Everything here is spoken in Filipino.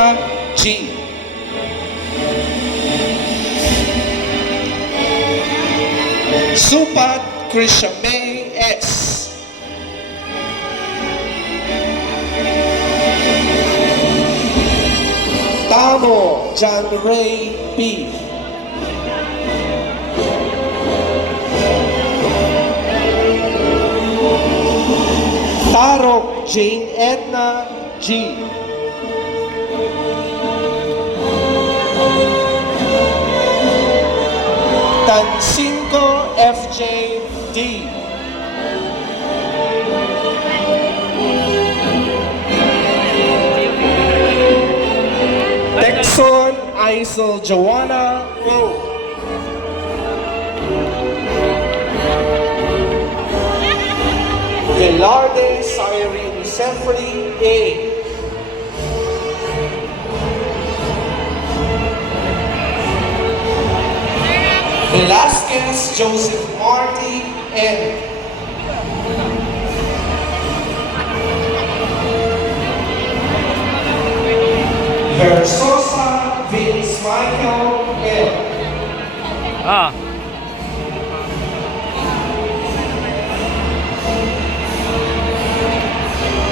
Edna G. Supat Krisha May S. Tamo John Ray P. Tarok Jane Edna G. Tansinko FJ D. Texon Isel Joanna Go. Velarde Cyrene Sefri A. Velasquez Joseph Marty N. Versosa Vince Michael L.